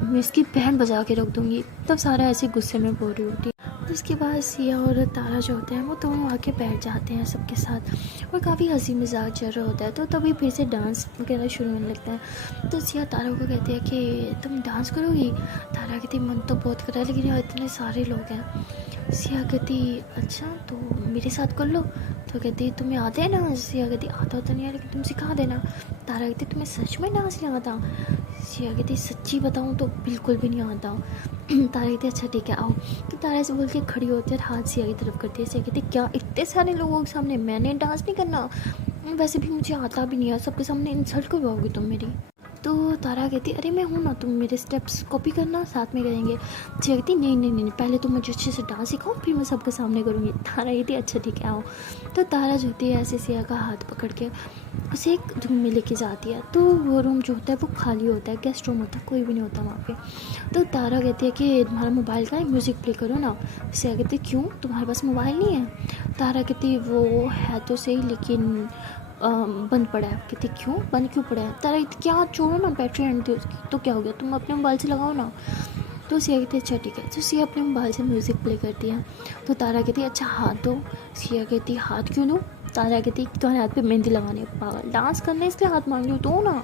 मैं इसकी बहन बजा के रख दूँगी। तब सारा ऐसे गुस्से में बोल रही होती है। उसके बाद सिया और तारा जो होते हैं वो दोनों आके बैठ जाते हैं सबके साथ और काफ़ी हंसी मजाक चल रहा होता है। तो तभी फिर से डांस वगैरह शुरू होने लगता है। तो सिया तारा को कहती है कि तुम डांस करोगी। तारा कहती मन तो बहुत कर रहा है लेकिन यहाँ इतने सारे लोग हैं। सिया कहती अच्छा तो मेरे साथ कर लो। तो कहती तुम्हें आता है डांस। सिया कहती आता तो नहीं है लेकिन तुम सिखा देना। तारा कहती तुम्हें सच में डांस नहीं आता। सिया कहती सच्ची बताऊँ तो बिल्कुल भी नहीं आता। तारा कहती अच्छा ठीक है आओ। तो तारा से बोल के खड़ी होती है और हाथ सिया की तरफ करती है। सिया कहती क्या इतने सारे लोगों के सामने मैंने डांस नहीं करना, वैसे भी मुझे आता भी नहीं है, सबके सामने इंसल्ट करवाओगी तुम मेरी। तो तारा कहती अरे मैं हूँ ना, तुम मेरे स्टेप्स कॉपी करना साथ में करेंगे। सिया कहती नहीं नहीं नहीं पहले तुम मुझे अच्छे से डांस सिखाओ फिर मैं सबके सामने करूँगी। तारा कहती अच्छा ठीक है आओ। तो तारा जो होती है ऐसे सिया का हाथ पकड़ के उसे एक रूम में लेके जाती है। तो वो रूम जो होता है वो खाली होता है, गेस्ट रूम होता है, कोई भी नहीं होता वहाँ पे। तो तारा कहती है कि तुम्हारा मोबाइल का है म्यूज़िक प्ले करो ना। सिया कहती क्यों तुम्हारे पास मोबाइल नहीं है। तारा कहती वो है तो सही लेकिन बंद पड़ा है। कहती क्यों बंद क्यों पड़ा है। तारा कहती क्या छोड़ो ना बैटरी एंड थी उसकी तो क्या हो गया, तुम अपने मोबाइल से लगाओ ना। तो सिया कहती अच्छा ठीक है। तो सिया अपने मोबाइल से म्यूज़िक प्ले करती है। तो तारा कहती अच्छा हाथ दो। सिया कहती हाथ क्यों दूँ। तारा कहती तुम्हारे हाथ पे मेहंदी लगानी है, पागल डांस करना है इसलिए हाथ मांग रही हो तो ना,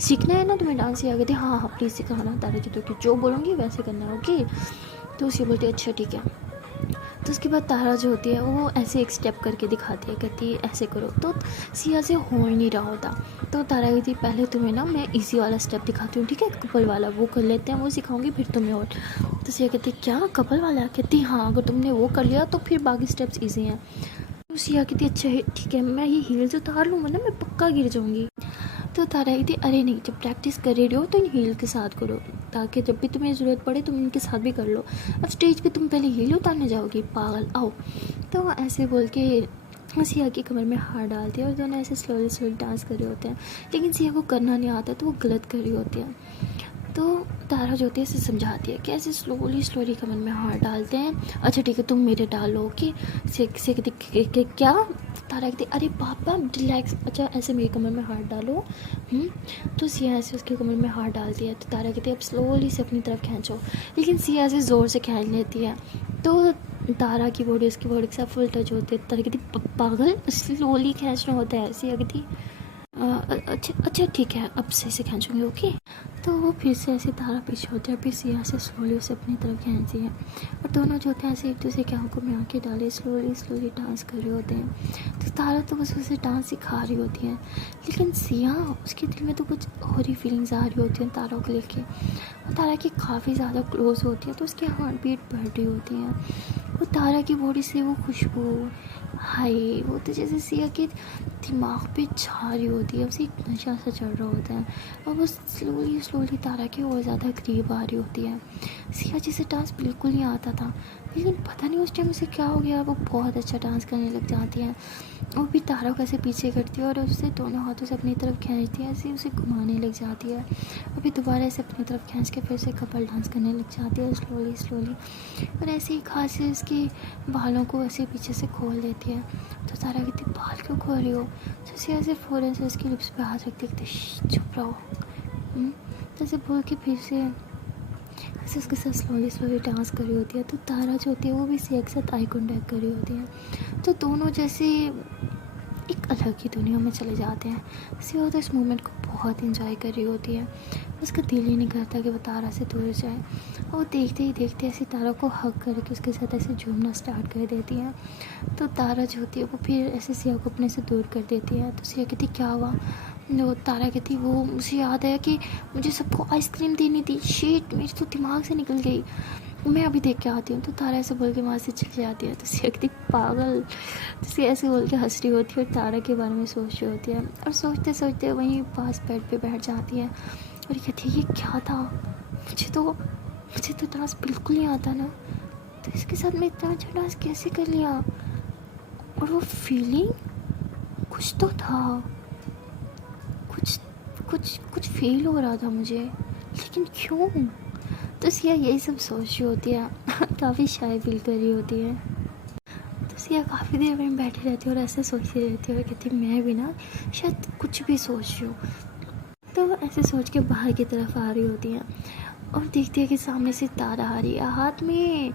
सीखना है ना तुम्हें डांस। सिया कहती हाँ हाँ प्लीज़ सिखाना। तारा कहती कि जो बोलूँगी वैसे करना है ओके। तो सिया बोलती अच्छा ठीक है। तो उसके बाद तारा जो होती है वो ऐसे एक स्टेप करके दिखाती है, कहती है ऐसे करो। तो सिया से हो ही नहीं रहा होता। तो तारा कहती पहले तुम्हें ना मैं इजी वाला स्टेप दिखाती हूँ, ठीक है कपल वाला वो कर लेते हैं, वो सिखाऊंगी फिर तुम्हें। और तो सिया कहती क्या कपल वाला। कहती हाँ अगर तुमने वो कर लिया तो फिर बाकी स्टेप्स ईजी हैं। तो सिया कहती अच्छा ठीक है मैं ये हील्स उतार लूँ वरना मैं पक्का गिर जाऊँगी। तो तारा कहती अरे नहीं जब प्रैक्टिस कर रही हो तो इन हील के साथ करो ताकि जब भी तुम्हें ज़रूरत पड़े तुम इनके साथ भी कर लो। अब स्टेज पे तुम पहले हील उतारने जाओगी पागल आओ। तो ऐसे बोल के सिया की कमर में हाथ डालती है और दोनों ऐसे स्लोली स्लोली डांस कर रहे होते हैं। लेकिन सिया को करना नहीं आता तो वो गलत कर रही होती है। तो तारा जो होती है इसे समझाती है कि ऐसे स्लोली स्लोली कमर में हाथ डालते हैं। अच्छा ठीक है तुम मेरे डालो कि से कहती क्या। तारा कहती अरे पापा रिलैक्स। अच्छा ऐसे मेरी कमर में हाथ डालो। तो सिया ऐसे उसकी कमर में हाथ डालती है। तो तारा कहती है अब स्लोली से अपनी तरफ खींचो, लेकिन सिया से ज़ोर से खींच लेती है। तो तारा की बॉडी उसकी बॉडी के साथ फुल टच होती है। तारा कहती पागल स्लोली खींचना होता है। सिया कहती अच्छा ठीक है अब से खींचूंगी ओके। तो वो फिर से ऐसे तारा पीछे होता है, फिर सिया से स्लोली उसे अपनी तरफ खींचती है और दोनों जो होते हैं ऐसे एक दूसरे के आंखों में आंखें डाले स्लोली स्लोली डांस कर रहे होते हैं। तो तारा तो बस उसे डांस सिखा रही होती है, लेकिन सिया उसके दिल में तो कुछ और ही फीलिंग्स आ रही होती हैं तारा को लेके। और तारा की काफ़ी ज़्यादा क्लोज होती है तो उसकी हार्ट बीट बढ़ रही होती है। वो तारा की बॉडी से वो खुशबू हाय वो तो जैसे सिया के दिमाग पे छा रही होती है, उसे एक नशा सा चढ़ रहा होता है और वो स्लोली स्लोली तारा के और ज़्यादा करीब आ रही होती है। सिया जिसे डांस बिल्कुल नहीं आता था लेकिन पता नहीं उस टाइम उसे क्या हो गया, वो बहुत अच्छा डांस करने लग जाती है। वो भी तारा को ऐसे पीछे करती है और उससे दोनों हाथों से अपनी तरफ खींचती है, ऐसे उसे घुमाने लग जाती है। और फिर दोबारा ऐसे अपनी तरफ खींच के फिर से कपल डांस करने लग जाती है स्लोली स्लोली। और ऐसे ही हाथ से उसके बालों को ऐसे पीछे से खोल देती है। तो तारा कहती बाल क्यों खोल रही हो। तो सिया ऐसे फ़ौरन से उसकी लिप्स पे हाथ रख देखते चुप रहो। तो ऐसे बोल के फिर से ऐसे उसके साथ स्लोली स्लोली डांस कर रही होती है। तो तारा जो होती है वो भी सिया के साथ आई कॉन्टैक्ट कर रही होती है। तो दोनों जैसे एक अलग ही दुनिया में चले जाते हैं। सिया तो इस मोमेंट को बहुत इंजॉय कर रही होती है। उसका दिल ही नहीं करता कि वो तारा से दूर जाए, और देखते ही देखते ऐसी तारा को हग करके उसके साथ ऐसे झूमना स्टार्ट कर देती है। तो तारा जो होती है वो फिर ऐसे सिया को अपने से दूर कर देती है। तो सिया कहती क्या हुआ? वो तारा कहती वो मुझे याद है कि मुझे सबको आइसक्रीम देनी थी, शीट मेरी तो दिमाग से निकल गई, मैं अभी देख के आती हूँ। तो तारा ऐसे बोल के वहाँ से चली जाती है। तो सिया कहती पागल। तो सिया ऐसे बोल के हंस रही होती है और तारा के बारे में सोच रही होती है, और सोचते सोचते वहीं पास बेड पे बैठ जाती है और कहती है ये क्या था? मुझे तो डांस बिल्कुल नहीं आता ना, तो इसके साथ मैं इतना अच्छा डांस कैसे कर लिया? और वो फीलिंग, कुछ तो था, कुछ कुछ कुछ फील हो रहा था मुझे, लेकिन क्यों? तो सिया यही सब सोच रही होती है। काफ़ी शाय फील कर रही होती है। तो सिया काफ़ी देर में बैठी रहती है और ऐसे सोचती रहती है और कहती मैं भी ना शायद कुछ भी सोच रही हूँ। तो ऐसे सोच के बाहर की तरफ आ रही होती है और देखती है कि सामने से तारा आ रही है, हाथ में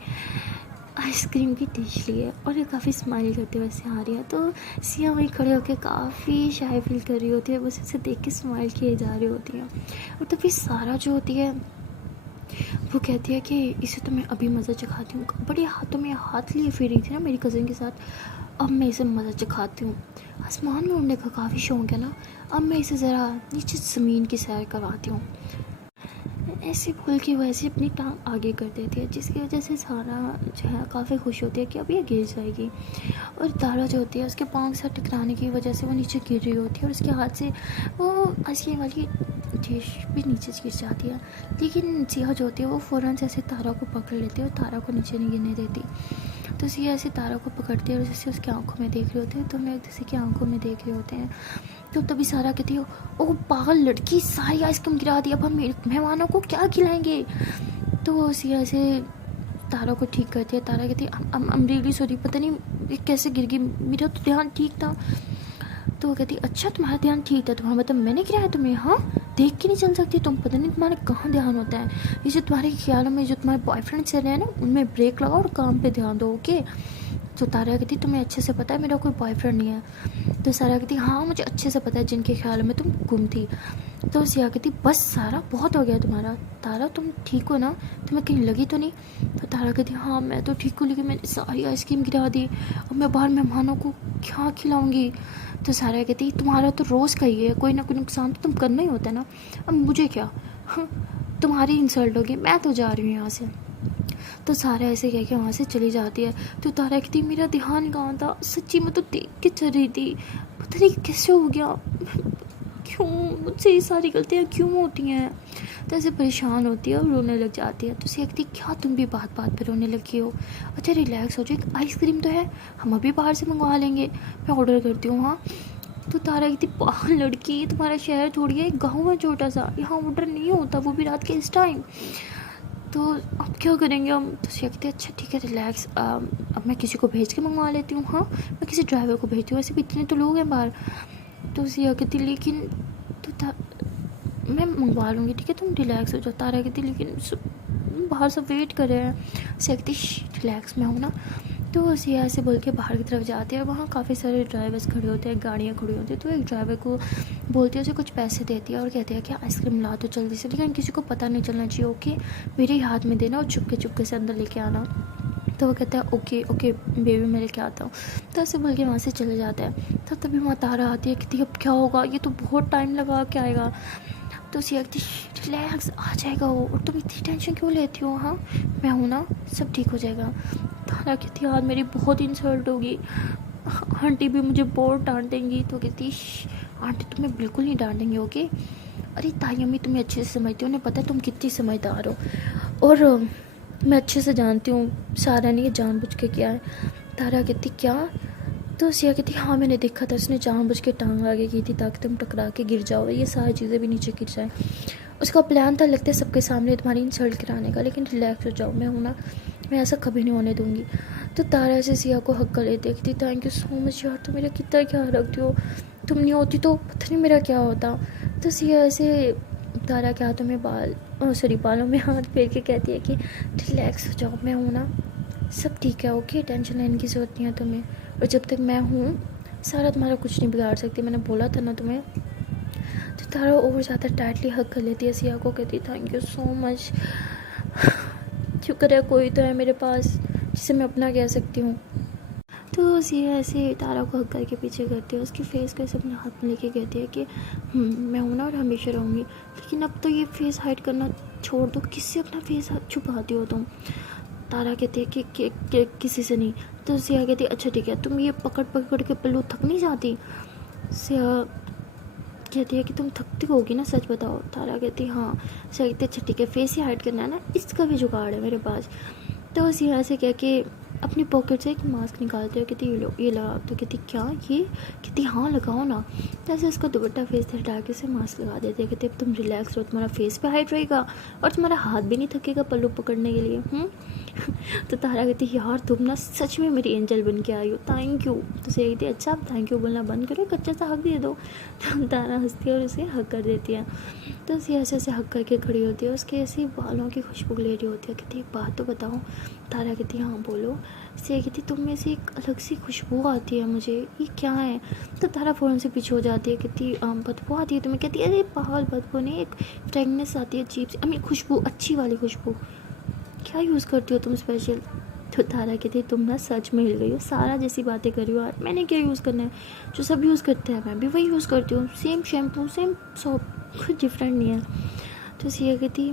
आइसक्रीम की डिश लिए, और ये काफ़ी स्माइल करते हुए ऐसे आ रही है। तो सिया वहीं खड़े होकर काफ़ी शाय फील कर रही होती है, बस इसे देख के स्माइल किए जा रही होती है। और तभी सारा जो होती है वो कहती है कि इसे तो मैं अभी मज़ा चखाती हूँ, बड़े हाथों में हाथ लिए फिर रही थी ना मेरी कज़न के साथ, अब मैं इसे मज़ा चखाती हूँ। आसमान में उड़ने का काफ़ी शौक़ है ना, अब मैं इसे ज़रा नीचे ज़मीन की सैर करवाती हूँ। ऐसे बोल के वो ऐसे अपनी टांग आगे कर देती है, जिसकी वजह से सारा जो है काफ़ी खुश होती है कि अब ये गिर जाएगी। और तारा जो होती है उसके पाँव से टकराने की वजह से वो नीचे गिर रही होती है और उसके हाथ से वो आइसक्रीम वाली डिश भी नीचे गिर जाती है। लेकिन सिया जो होती है वो फ़ौरन से ऐसे तारा को पकड़ लेती है और तारा को नीचे नहीं गिरने देती। तो सिया ऐसे तारा को पकड़ती है और जैसे उसकी आंखों में देख रही होती है, तो हम एक दूसरे की आंखों में देख रहे होते हैं। तो तभी सारा कहती है ओ पागल लड़की, सारी आइसक्रीम गिरा दी, अब हम मेहमानों को क्या खिलाएंगे? तो सिया ऐसे तारा को ठीक करती है। तारा कहती है आई एम रियली सॉरी, पता नहीं ये कैसे गिर गई, मेरा तो ध्यान ठीक था। तो वो कहती अच्छा तुम्हारा ध्यान ठीक था, तुम्हारा मतलब मैंने गिराया तुम्हें? हाँ, देख के नहीं चल सकती तुम, पता नहीं तुम्हारा कहाँ ध्यान होता है। ये जो तुम्हारे ख्यालों में जो तुम्हारे बॉयफ्रेंड चल रहे हैं ना, उनमें ब्रेक लगाओ और काम पे ध्यान दो, ओके? तो तारा कहती तुम्हें अच्छे से पता है मेरा कोई बॉयफ्रेंड नहीं है। तो सारा कहती हाँ मुझे अच्छे से पता है जिनके ख्यालों में तुम गुम थी। तो सिया कहती बस सारा बहुत हो गया तुम्हारा, तारा तुम ठीक हो ना, तुम्हें कहीं लगी तो नहीं? तो तारा कहती हाँ मैं तो ठीक हूँ, लेकिन मैंने सारी आइसक्रीम गिरा दी, अब मैं बाहर मेहमानों को क्या खिलाऊंगी? तो सारा कहती तुम्हारा तो रोज़ का ही है, कोई ना कोई नुकसान तो तुम करना ही होता है ना, अब मुझे क्या, तुम्हारी इंसल्ट होगी, मैं तो जा रही हूँ यहाँ से। तो सारा ऐसे कह के वहाँ से चली जाती है। तो तारा कहती मेरा ध्यान कहाँ था, सच्ची मैं तो देख के चल रही थी, पता नहीं कैसे हो गया, क्यों मुझसे ये सारी गलतियाँ क्यों होती हैं? तो ऐसे परेशान होती है और रोने लग जाती है। तो उसे कहती क्या तुम भी बात बात पे रोने लगी हो? अच्छा रिलैक्स हो जाओ, एक आइसक्रीम तो है, हम अभी बाहर से मंगवा लेंगे, मैं ऑर्डर करती हूँ। हाँ। तो तारा कहती पागल लड़की, तुम्हारा शहर थोड़ी है, गाँव है छोटा सा, यहाँ ऑर्डर नहीं होता, वो भी रात के इस टाइम, तो अब क्या करेंगे हम? तो सिया कहते अच्छा ठीक है रिलैक्स, अब मैं किसी को भेज के मंगवा लेती हूँ। हाँ, मैं किसी ड्राइवर को भेजती हूँ, ऐसे भी इतने तो लोग हैं बाहर। तो सिया कहती लेकिन तो मैं मंगवा लूँगी, ठीक है तुम रिलैक्स हो जाओ। तारा कहती लेकिन बाहर सब वेट कर रहे हैं। सिया कहती रिलैक्स, मैं हूँ ना। तो सिया ऐसे बोल के बाहर की तरफ जाते हैं, वहाँ काफ़ी सारे ड्राइवर्स खड़े होते हैं, गाड़ियाँ खड़ी होती हैं। तो एक ड्राइवर को बोलती है, उसे कुछ पैसे देती है और कहती है कि आइसक्रीम ला तो जल्दी से, लेकिन किसी को पता नहीं चलना चाहिए, ओके? मेरे ही हाथ में देना और चुपके से अंदर लेके आना। तो वो कहता है ओके ओके बेबी मैं लेके आता हूँ। तो ऐसे बोल के वहाँ से चले जाते हैं। तो तभी वहाँ तारा आती है, कहती अब क्या होगा, ये तो बहुत टाइम लगा के आएगा। तो सिया कहती रिलैक्स, आ जाएगा वो, और तुम इतनी टेंशन क्यों लेती हो? हाँ मैं हूँ ना, सब ठीक हो जाएगा। तारा कहती यार मेरी बहुत इंसल्ट होगी, आंटी भी मुझे बहुत डांटेंगी। तो कहती आंटी तुम्हें बिल्कुल नहीं डांटेंगे, ओके? अरे ताई अम्मी तुम्हें अच्छे से समझती हो, उन्हें पता है तुम कितनी समझदार हो, और मैं अच्छे से जानती हूँ सारा ने ये जानबूझ के किया है। तारा कहती क्या? तो सिया कहती हाँ मैंने देखा था, उसने जानबूझ के टांग आगे की थी ताकि तुम टकरा के गिर जाओ, ये सारी चीज़ें भी नीचे गिर जाए। उसका प्लान था लगता है सबके सामने तुम्हारी इंसल्ट कराने का, लेकिन रिलैक्स हो जाओ, मैं हूँ ना, मैं ऐसा कभी नहीं होने दूँगी। तो तारा से सिया को हक गले देखती, थैंक यू सो मच यार, तुम मेरा कितना ख्याल रखती हो, तुम नहीं होती तो पता नहीं मेरा क्या होता। तो सिया ऐसे तारा के हाथों में बाल सॉरी बालों में हाथ फेर के कहती है कि रिलैक्स हो जाओ, मैं हूँ ना, सब ठीक है, ओके, टेंशन लेने की ज़रूरत नहीं है तुम्हें, और जब तक मैं हूँ सारा तुम्हारा कुछ नहीं बिगाड़ सकती, मैंने बोला था ना तुम्हें। तो तारा और ज़्यादा टाइटली हक कर लेती है सिया को, कहती थैंक यू सो मच, शुक्र है कोई तो है मेरे पास जिसे मैं अपना कह सकती हूँ। तो सिया ऐसे तारा को हक करके पीछे करती है, उसकी फेस को ऐसे अपने हाथ में लेके कहती है कि मैं हूँ ना और हमेशा रहूँगी, लेकिन अब तो ये फेस हाइड करना छोड़ दो, किससे अपना फेस छुपाती हो तुम। तारा कहती है कि किसी से नहीं। तो सिया कहती है अच्छा ठीक है, तुम ये पकड़ पकड़ के पल्लू थक नहीं जाती। सिया कहती है कि तुम थकती होगी ना, सच बताओ। तारा कहती है हाँ। सिया कहती है अच्छा ठीक है, फेस ही हाइड करना है ना, इसका भी जुगाड़ है मेरे पास। तो सिया से कह के अपनी पॉकेट से एक मास्क निकालते हो, कहती ये लो ये लगा। तो कहती क्या ये, कहती हाँ लगाओ ना। तो ऐसे उसका दुपट्टा फेस से हटा के उसे मास्क लगा देते हैं, कहते अब तुम रिलैक्स रहो, तुम्हारा फेस पे हाइट रहेगा और तुम्हारा हाथ भी नहीं थकेगा पल्लू पकड़ने के लिए। तो तारा कहती यार तुम ना सच में मेरी एंजल बन के आई हो, थैंक यू। तो उसे कहती अच्छा आप थैंक यू बोलना बंद करो, कच्चा सा हक दे दो। तो तारा हंसती है और उसे हक कर देती है। तो उसे ऐसे हक करके खड़ी होती है, उसके ऐसे बालों की खुशबू ले रही होती है। कहती एक बात तो बताओ। तारा कहती हाँ बोलो। से कहती तुम में से एक अलग सी खुशबू आती है मुझे, ये क्या है। तो तारा फ़ौरन से पीछे हो जाती है, कहती बदबू आती है तुम्हें। कहती अरे पागल बदबू नहीं, एक फ्रेगनेंस आती है अजीब सी, खुशबू, अच्छी वाली खुशबू। क्या यूज़ करती हो तुम स्पेशल। तो तारा कहती तुम ना सच में हिल गई हो, सारा जैसी बातें कर रही हो यार, मैंने क्या यूज़ करना है, जो सब यूज़ करते हैं मैं भी वही यूज़ करती हूँ, सेम शैम्पू सेम सोप, कुछ डिफरेंट नहीं है। तो सिया कहती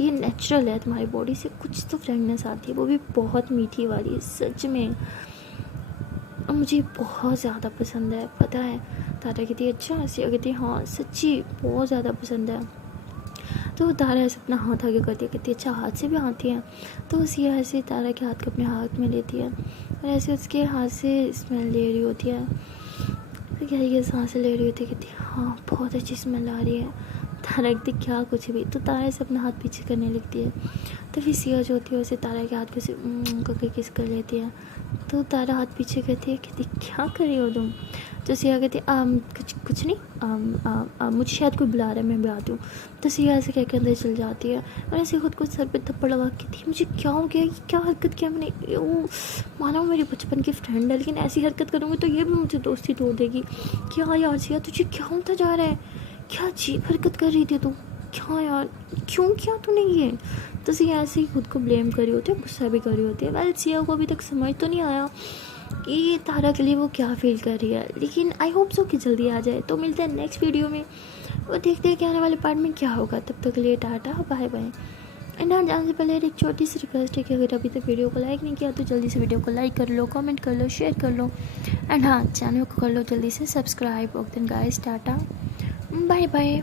ये नेचुरल है, तुम्हारी बॉडी से कुछ तो फ्रेगनेंस आती है, वो भी बहुत मीठी वाली, सच में और मुझे बहुत ज़्यादा पसंद है, पता है। तारा कहती अच्छा। सिया कहती हाँ सच्ची बहुत ज़्यादा पसंद है। तो तारा ऐसे अपना हाथ आगे करती है, कहती अच्छा हाथ से भी आती है। तो सिया ऐसे तारा के हाथ को अपने हाथ में लेती है और ऐसे उसके हाथ से स्मेल ले रही होती है। तो गहरी गहरी सांसें ले रही होती है, कहती हाँ बहुत अच्छी स्मेल आ रही है। तारा कहती क्या कुछ भी। तो तारा से अपना हाथ पीछे करने लगती है। तो फिर सिया जो होती है उसे तारा के हाथ पे से करके किस कर लेती है। तो तारा हाथ पीछे करती है, कहती क्या कर रही हो तुम। तो सिया कहती कुछ नहीं, मुझे शायद कोई बुला रहा है, मैं भी आती हूँ। तो सिया ऐसे कह के अंदर चल जाती है और ऐसे खुद को सर पे थप्पड़ लगा के थी, मुझे क्या हो गया, ये क्या हरकत किया मैंने, वो माना मेरी बचपन की फ्रेंड है, लेकिन ऐसी हरकत करूँगी तो ये भी मुझे दोस्ती तोड़ देगी। क्या यार सिया तुझे क्या होता जा रहा है, क्या अजीब हरकत कर रही थी तू, क्या यार क्यों किया तूने ये। तो सिया ऐसे ही खुद को ब्लेम कर रही होती है, गुस्सा भी कर रही होती है। वेल सिया को अभी तक समझ तो नहीं आया कि तारा के लिए वो क्या फील कर रही है, लेकिन आई होप सो कि जल्दी आ जाए। तो मिलते हैं नेक्स्ट वीडियो में, वो देखते हैं कि आने वाले पार्ट में क्या होगा। तब तक के लिए टाटा बाय बाय। एंड हाँ जाने से पहले एक छोटी सी रिक्वेस्ट है कि अगर अभी तक वीडियो को लाइक नहीं किया तो जल्दी से वीडियो को लाइक कर लो, कमेंट कर लो, शेयर कर लो एंड हाँ चैनल को कर लो जल्दी से subscribe. Okay then guys tata bye bye.